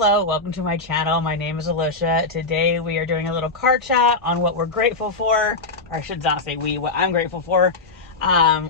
Hello, welcome to my channel. My name is Alicia. Today we are doing a little car chat on what we're grateful for, or I should not say what I'm grateful for.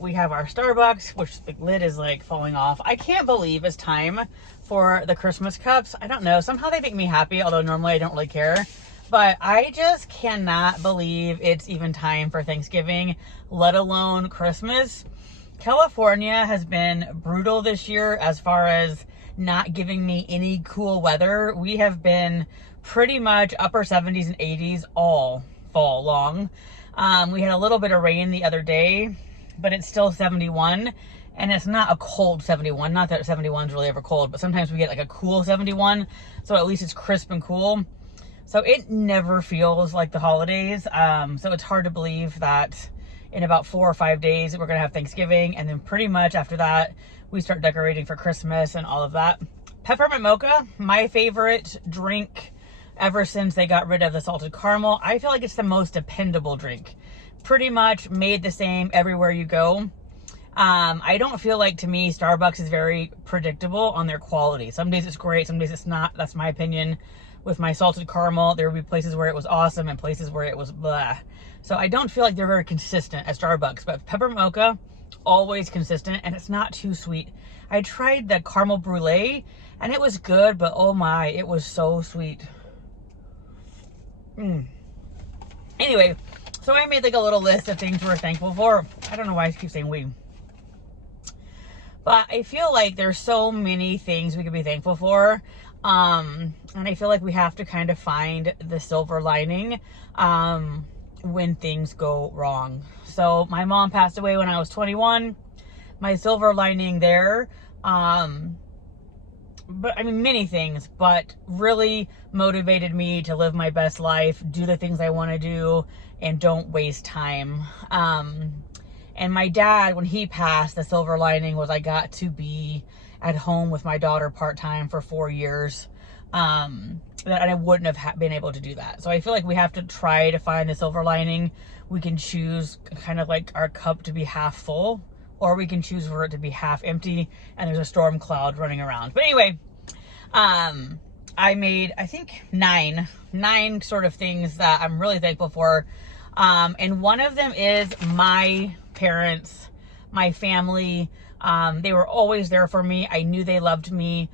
We have our Starbucks, which the lid is like falling off. I can't believe it's time for the Christmas cups. I don't know, somehow they make me happy, although normally I don't really care. But I just cannot believe it's even time for Thanksgiving, let alone Christmas. California has been brutal this year as far as not giving me any cool weather. We have been pretty much upper 70s and 80s all fall long. We had a little bit of rain the other day, but it's still 71, and it's not a cold 71. Not that 71 is really ever cold, but sometimes we get like a cool 71, so at least it's crisp and cool. So it never feels like the holidays. So it's hard to believe that in about 4 or 5 days we're gonna have Thanksgiving, and then pretty much after that we start decorating for Christmas and all of that. Peppermint mocha, my favorite drink ever since they got rid of the salted caramel. I feel like it's the most dependable drink. Pretty much made the same everywhere you go. I don't feel like, to me, Starbucks is very predictable on their quality. Some days it's great, some days it's not. That's my opinion. With my salted caramel, there would be places where it was awesome and places where it was blah. So I don't feel like they're very consistent at Starbucks, but peppermint mocha, always consistent, and it's not too sweet. I tried the caramel brulee and it was good, but oh my, it was so sweet. Anyway, so I made like a little list of things we're thankful for. I don't know why I keep saying we. But I feel like there's so many things we could be thankful for. And I feel like we have to kind of find the silver lining when things go wrong. So my mom passed away when I was 21. My silver lining there, but I mean many things, but really motivated me to live my best life, do the things I want to do, and don't waste time. And my dad, when he passed, the silver lining was I got to be at home with my daughter part-time for 4 years. That I wouldn't have been able to do that. So I feel like we have to try to find the silver lining. We can choose kind of like our cup to be half full, or we can choose for it to be half empty and there's a storm cloud running around. But anyway, I made, I think, nine sort of things that I'm really thankful for. And one of them is my parents, my family. They were always there for me. I knew they loved me.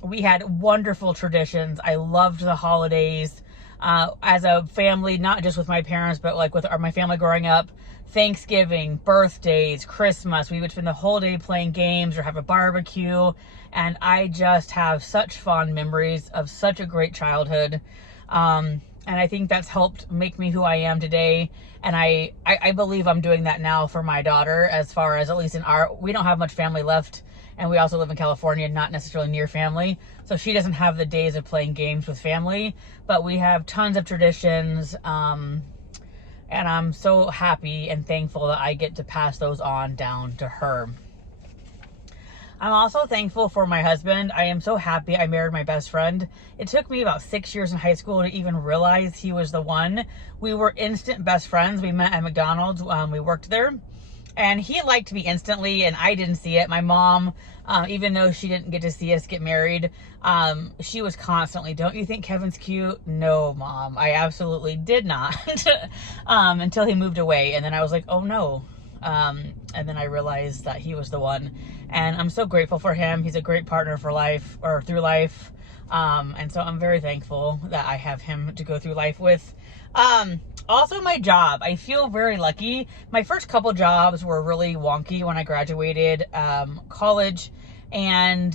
We had wonderful traditions. I loved the holidays as a family, not just with my parents, but like with my family growing up. Thanksgiving, birthdays, Christmas, we would spend the whole day playing games or have a barbecue. And I just have such fond memories of such a great childhood. And I think that's helped make me who I am today. And I believe I'm doing that now for my daughter, as far as at least we don't have much family left. And we also live in California, not necessarily near family. So she doesn't have the days of playing games with family, but we have tons of traditions. And I'm so happy and thankful that I get to pass those on down to her. I'm also thankful for my husband. I am so happy I married my best friend. It took me about 6 years in high school to even realize he was the one. We were instant best friends. We met at McDonald's. We worked there. And he liked me instantly, and I didn't see it. My mom, even though she didn't get to see us get married, she was constantly, "Don't you think Kevin's cute?" "No, Mom, I absolutely did not." Until he moved away, and then I was like, oh no. And then I realized that he was the one. And I'm so grateful for him. He's a great partner for life, or through life. And so I'm very thankful that I have him to go through life with. Also my job, I feel very lucky. My first couple jobs were really wonky when I graduated college, and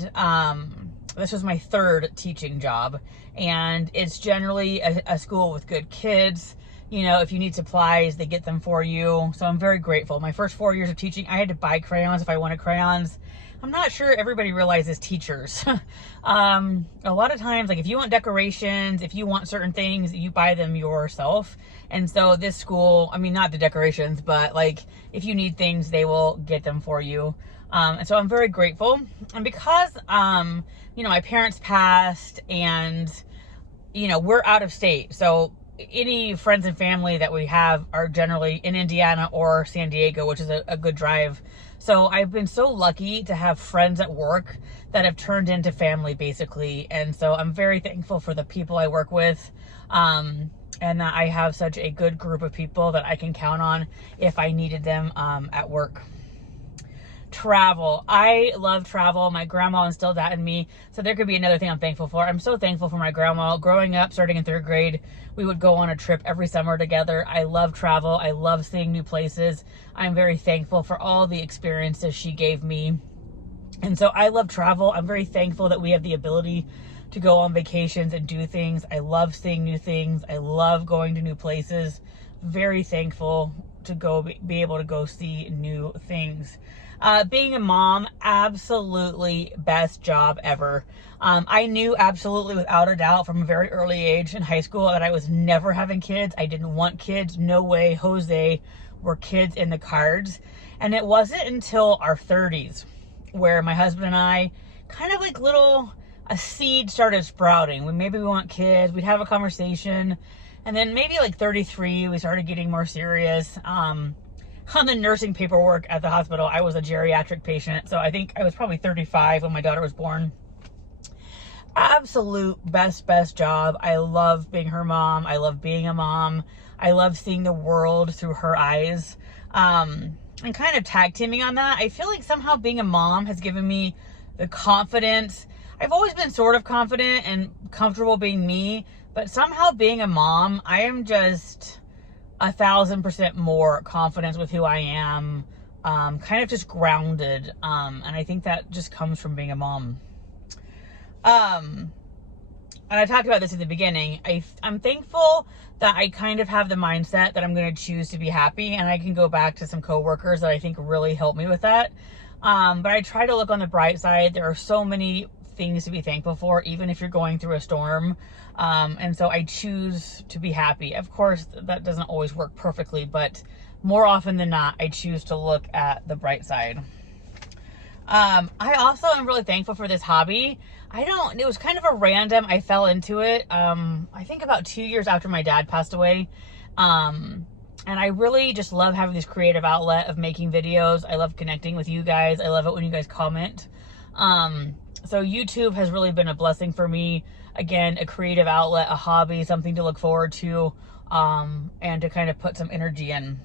this was my third teaching job, and it's generally a school with good kids. You know, if you need supplies, they get them for you. So I'm very grateful. My first 4 years of teaching, I had to buy crayons if I wanted crayons. I'm not sure everybody realizes teachers. A lot of times, like if you want decorations, if you want certain things, you buy them yourself. And so this school, I mean, not the decorations, but like if you need things, they will get them for you. And so I'm very grateful. And because, you know, my parents passed and, you know, we're out of state. So any friends and family that we have are generally in Indiana or San Diego, which is a good drive. So I've been so lucky to have friends at work that have turned into family, basically. And so I'm very thankful for the people I work with. And that I have such a good group of people that I can count on if I needed them at work. Travel. I love travel. My grandma instilled that in me. So there could be another thing I'm thankful for. I'm so thankful for my grandma. Growing up, starting in 3rd grade, we would go on a trip every summer together. I love travel. I love seeing new places. I'm very thankful for all the experiences she gave me. And so I love travel. I'm very thankful that we have the ability to go on vacations and do things. I love seeing new things. I love going to new places. Very thankful to be able to go see new things. Being a mom, absolutely best job ever. I knew absolutely without a doubt from a very early age in high school that I was never having kids. I didn't want kids. No way, Jose, were kids in the cards. And it wasn't until our 30s where my husband and I kind of like a seed started sprouting. Maybe we want kids. We'd have a conversation. And then maybe like 33, we started getting more serious. On the nursing paperwork at the hospital, I was a geriatric patient. So I think I was probably 35 when my daughter was born. Absolute best job. I love being her mom. I love being a mom. I love seeing the world through her eyes. And kind of tag teaming on that. I feel like somehow being a mom has given me the confidence. I've always been sort of confident and comfortable being me, but somehow being a mom, I am just 1,000% more confident with who I am, kind of just grounded. And I think that just comes from being a mom. And I talked about this at the beginning. I'm thankful that I kind of have the mindset that I'm going to choose to be happy, and I can go back to some coworkers that I think really helped me with that. But I try to look on the bright side. There are so many things to be thankful for, even if you're going through a storm. And so I choose to be happy. Of course, that doesn't always work perfectly, but more often than not, I choose to look at the bright side. I also am really thankful for this hobby. It was kind of a random, I fell into it, I think about 2 years after my dad passed away. And I really just love having this creative outlet of making videos. I love connecting with you guys. I love it when you guys comment. So YouTube has really been a blessing for me. Again, a creative outlet, a hobby, something to look forward to, and to kind of put some energy in.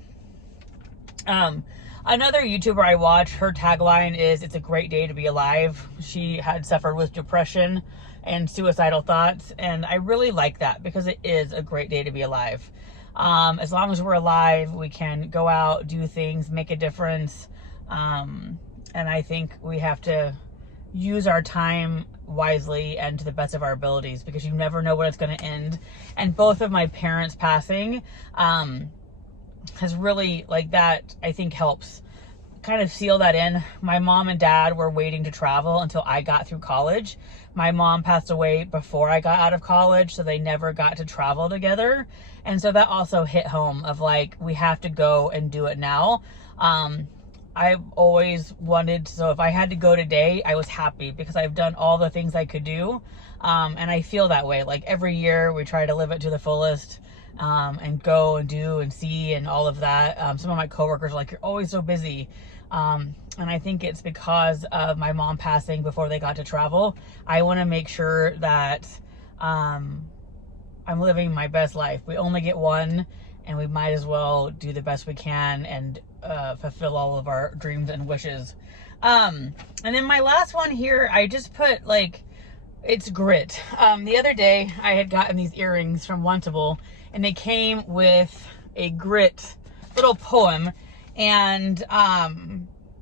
Another YouTuber I watch, her tagline is, "It's a great day to be alive." She had suffered with depression and suicidal thoughts, and I really like that because it is a great day to be alive. As long as we're alive, we can go out, do things, make a difference. And I think we have to use our time wisely and to the best of our abilities, because you never know when it's going to end. And both of my parents passing has really, like, that I think helps kind of seal that in. My mom and dad were waiting to travel until I got through college. My mom passed away before I got out of college, so they never got to travel together. And so that also hit home of like, we have to go and do it now. I've always wanted, so if I had to go today, I was happy because I've done all the things I could do. And I feel that way. Like every year we try to live it to the fullest, and go and do and see and all of that. Some of my coworkers are like, "You're always so busy." And I think it's because of my mom passing before they got to travel. I want to make sure that, I'm living my best life. We only get one, and we might as well do the best we can and fulfill all of our dreams and wishes. And then my last one here, I just put like, it's grit. The other day I had gotten these earrings from Wantable, and they came with a grit little poem, and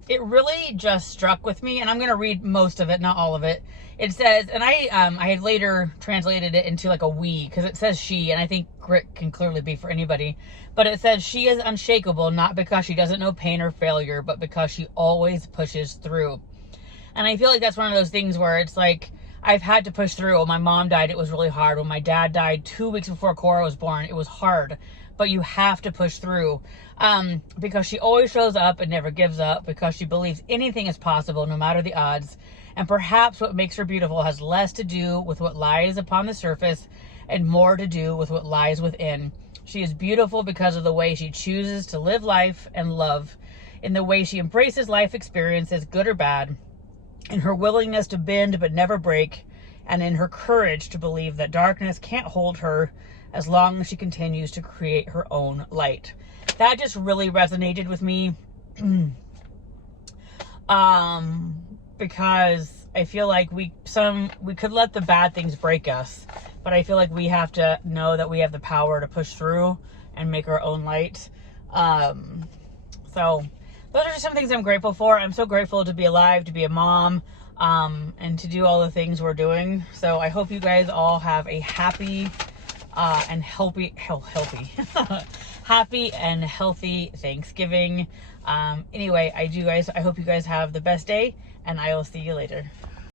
it really just struck with me, and I'm going to read most of it, not all of it. It says, and I had later translated it into like a we, because it says she, and I think grit can clearly be for anybody, but it says, "She is unshakable, not because she doesn't know pain or failure, but because she always pushes through." And I feel like that's one of those things where it's like, I've had to push through. When my mom died, it was really hard. When my dad died 2 weeks before Cora was born, it was hard. But you have to push through, because she always shows up and never gives up, because she believes anything is possible no matter the odds. And perhaps what makes her beautiful has less to do with what lies upon the surface and more to do with what lies within. She is beautiful because of the way she chooses to live life and love, in the way she embraces life experiences, good or bad, in her willingness to bend but never break, and in her courage to believe that darkness can't hold her as long as she continues to create her own light. That just really resonated with me. Because I feel like we could let the bad things break us, but I feel like we have to know that we have the power to push through and make our own light. So those are just some things I'm grateful for. I'm so grateful to be alive, to be a mom, and to do all the things we're doing. So I hope you guys all have a happy and healthy happy and healthy Thanksgiving. Anyway, I hope you guys have the best day, and I will see you later.